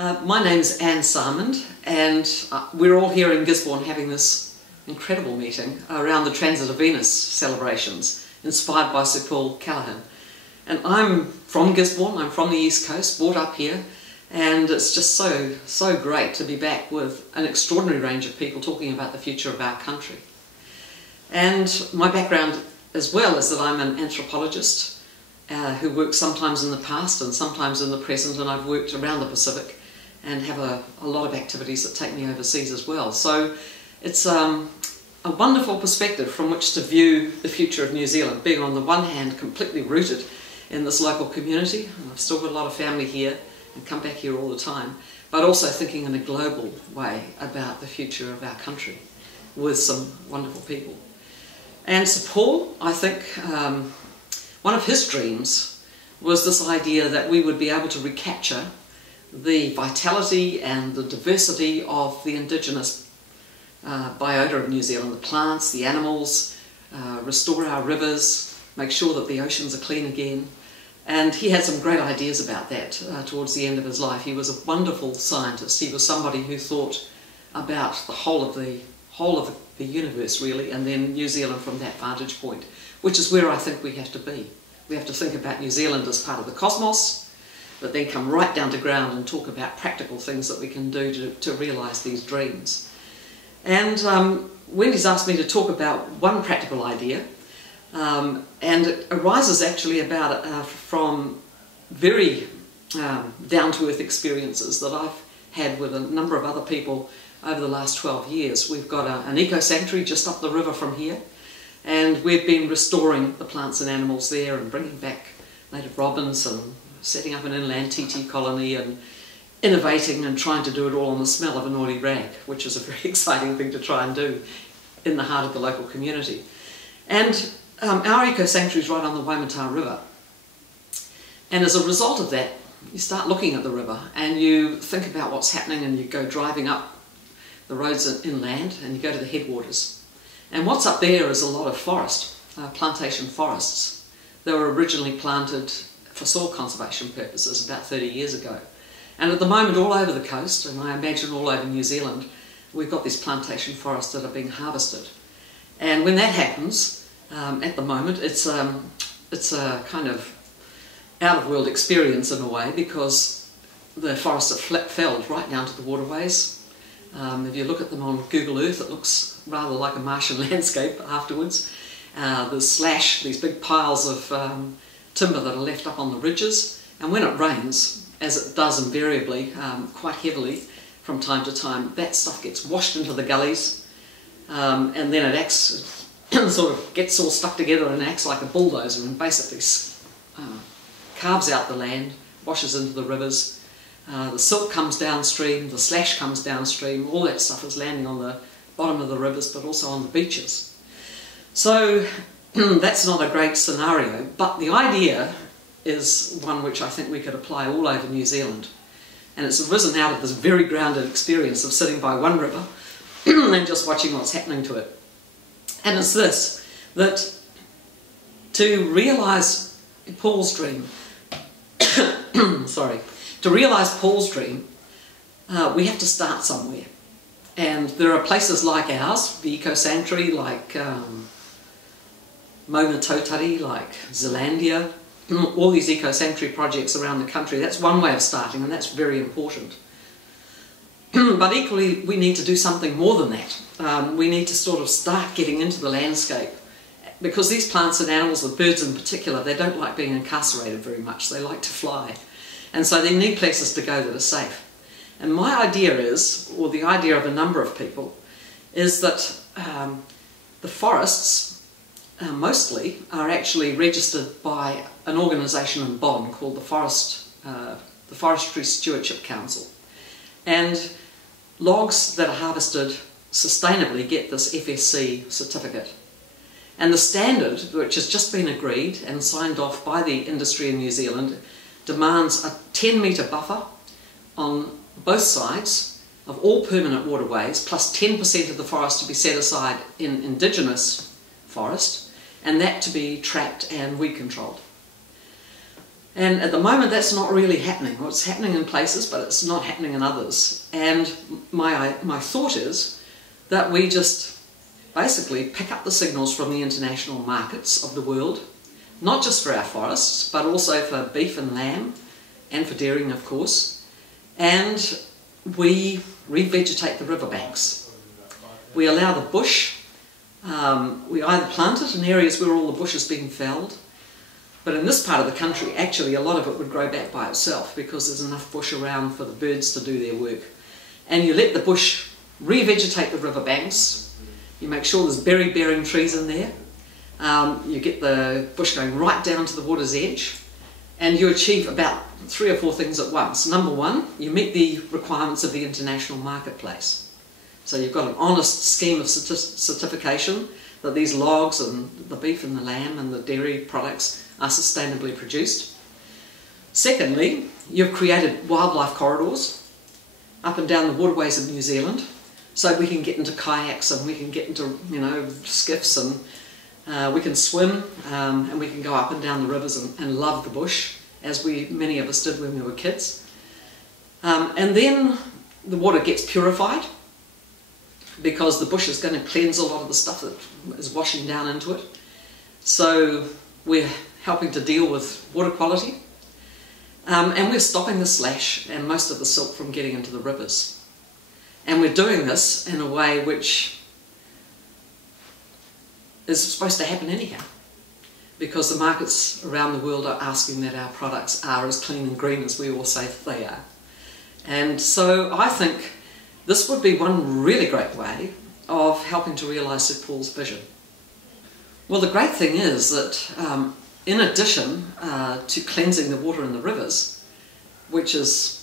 My name's Anne Salmond, and we're all here in Gisborne having this incredible meeting around the Transit of Venus celebrations, inspired by Sir Paul Callaghan. And I'm from Gisborne, I'm from the East Coast, brought up here, and it's just so great to be back with an extraordinary range of people talking about the future of our country. And my background as well is that I'm an anthropologist who works sometimes in the past and sometimes in the present, and I've worked around the Pacific and have a lot of activities that take me overseas as well. So it's a wonderful perspective from which to view the future of New Zealand, being on the one hand completely rooted in this local community, and I've still got a lot of family here and come back here all the time, but also thinking in a global way about the future of our country with some wonderful people. And Sir Paul, I think, one of his dreams was this idea that we would be able to recapture the vitality and the diversity of the indigenous biota of New Zealand, the plants, the animals, restore our rivers, make sure that the oceans are clean again. And he had some great ideas about that towards the end of his life. He was a wonderful scientist. He was somebody who thought about the whole of the universe, really, and then New Zealand from that vantage point, which is where I think we have to be. We have to think about New Zealand as part of the cosmos, but then come right down to ground and talk about practical things that we can do to realise these dreams. And Wendy's asked me to talk about one practical idea, and it arises actually from very down-to-earth experiences that I've had with a number of other people over the last 12 years. We've got an eco-sanctuary just up the river from here, and we've been restoring the plants and animals there and bringing back native robins and setting up an inland TT colony and innovating and trying to do it all on the smell of an oily rag, which is a very exciting thing to try and do in the heart of the local community. And our eco-sanctuary is right on the Waimata River. And as a result of that, you start looking at the river and you think about what's happening, and you go driving up the roads inland and you go to the headwaters. And what's up there is a lot of forest, plantation forests. They were originally planted for soil conservation purposes about 30 years ago. And at the moment, all over the coast, and I imagine all over New Zealand, we've got these plantation forests that are being harvested. And when that happens, at the moment, it's a kind of out-of-world experience in a way, because the forests are felled right down to the waterways. If you look at them on Google Earth, it looks rather like a Martian landscape afterwards. There's these big piles of timber that are left up on the ridges, and when it rains, as it does invariably, quite heavily from time to time, that stuff gets washed into the gullies, and then it sort of gets all stuck together and acts like a bulldozer and basically carves out the land, washes into the rivers. The silt comes downstream, the slash comes downstream, all that stuff is landing on the bottom of the rivers, but also on the beaches. So that's not a great scenario, but the idea is one which I think we could apply all over New Zealand. And it's arisen out of this very grounded experience of sitting by one river and just watching what's happening to it. And it's this, that to realise Paul's dream, to realise Paul's dream, we have to start somewhere. And there are places like ours, the eco-sanctuary, like Maunga Tautari, like Zealandia, all these eco-sanctuary projects around the country. That's one way of starting, and that's very important. But equally, we need to do something more than that. We need to sort of start getting into the landscape, because these plants and animals, the birds in particular, they don't like being incarcerated very much. They like to fly. And so they need places to go that are safe. And my idea is, or the idea of a number of people, is that the forests mostly are actually registered by an organisation in Bonn called the Forestry Stewardship Council. And logs that are harvested sustainably get this FSC certificate. And the standard, which has just been agreed and signed off by the industry in New Zealand, demands a 10-metre buffer on both sides of all permanent waterways, plus 10% of the forest to be set aside in indigenous forest, and that to be trapped and weed controlled. And at the moment that's not really happening. Well, it's happening in places, but it's not happening in others. And my thought is that we just basically pick up the signals from the international markets of the world, not just for our forests, but also for beef and lamb, and for dairying, of course, and we revegetate the riverbanks. We allow the bush, we either plant it in areas where all the bush is being felled, but in this part of the country actually a lot of it would grow back by itself because there's enough bush around for the birds to do their work. And you let the bush revegetate the riverbanks, you make sure there's berry-bearing trees in there, you get the bush going right down to the water's edge, and you achieve about 3 or 4 things at once. Number one, you meet the requirements of the international marketplace. So you've got an honest scheme of certification that these logs and the beef and the lamb and the dairy products are sustainably produced. Secondly, you've created wildlife corridors up and down the waterways of New Zealand, so we can get into kayaks and we can get into, skiffs, and we can swim, and we can go up and down the rivers and love the bush, as many of us did when we were kids. And then the water gets purified, because the bush is going to cleanse a lot of the stuff that is washing down into it. So we're helping to deal with water quality, and we're stopping the slash and most of the silt from getting into the rivers. And we're doing this in a way which is supposed to happen anyhow, because the markets around the world are asking that our products are as clean and green as we all say that they are. And so I think this would be one really great way of helping to realise Sir Paul's vision. Well, the great thing is that in addition to cleansing the water in the rivers, which is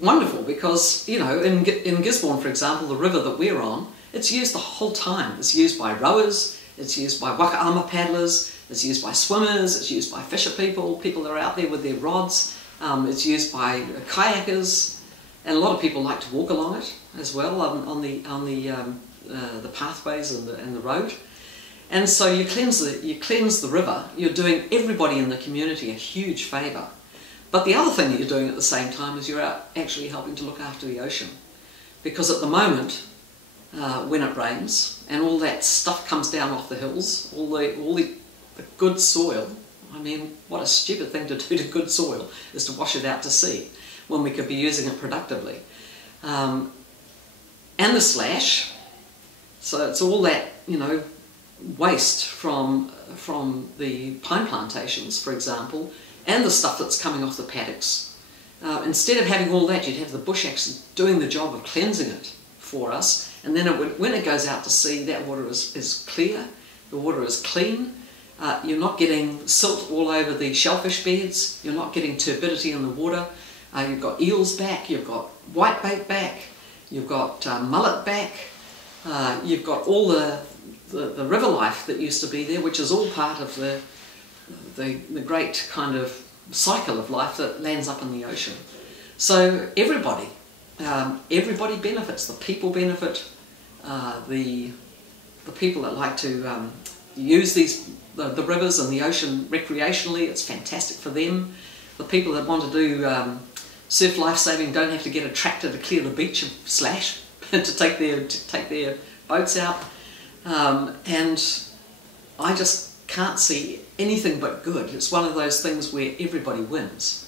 wonderful because, in Gisborne, for example, the river that we're on, it's used the whole time. It's used by rowers, it's used by wakaama paddlers, it's used by swimmers, it's used by fisher people that are out there with their rods, it's used by kayakers, and a lot of people like to walk along it as well on the pathways and the road. And so you cleanse the river. You're doing everybody in the community a huge favour. But the other thing that you're doing at the same time is you're actually helping to look after the ocean, because at the moment, when it rains and all that stuff comes down off the hills, all the good soil. I mean, what a stupid thing to do to good soil is to wash it out to sea, when we could be using it productively. And the slash, so it's all that, waste from the pine plantations, for example, and the stuff that's coming off the paddocks. Instead of having all that, you'd have the bush actually doing the job of cleansing it for us, and then when it goes out to sea, that water is clear, the water is clean. You're not getting silt all over the shellfish beds, you're not getting turbidity in the water. You've got eels back, you've got whitebait back, you've got mullet back, you've got all the river life that used to be there, which is all part of the great kind of cycle of life that lands up in the ocean. So everybody benefits. The people benefit, the people that like to use the rivers and the ocean recreationally, it's fantastic for them. The people that want to do surf lifesaving don't have to get a tractor to clear the beach of slash to take their boats out, and I just can't see anything but good. It's one of those things where everybody wins.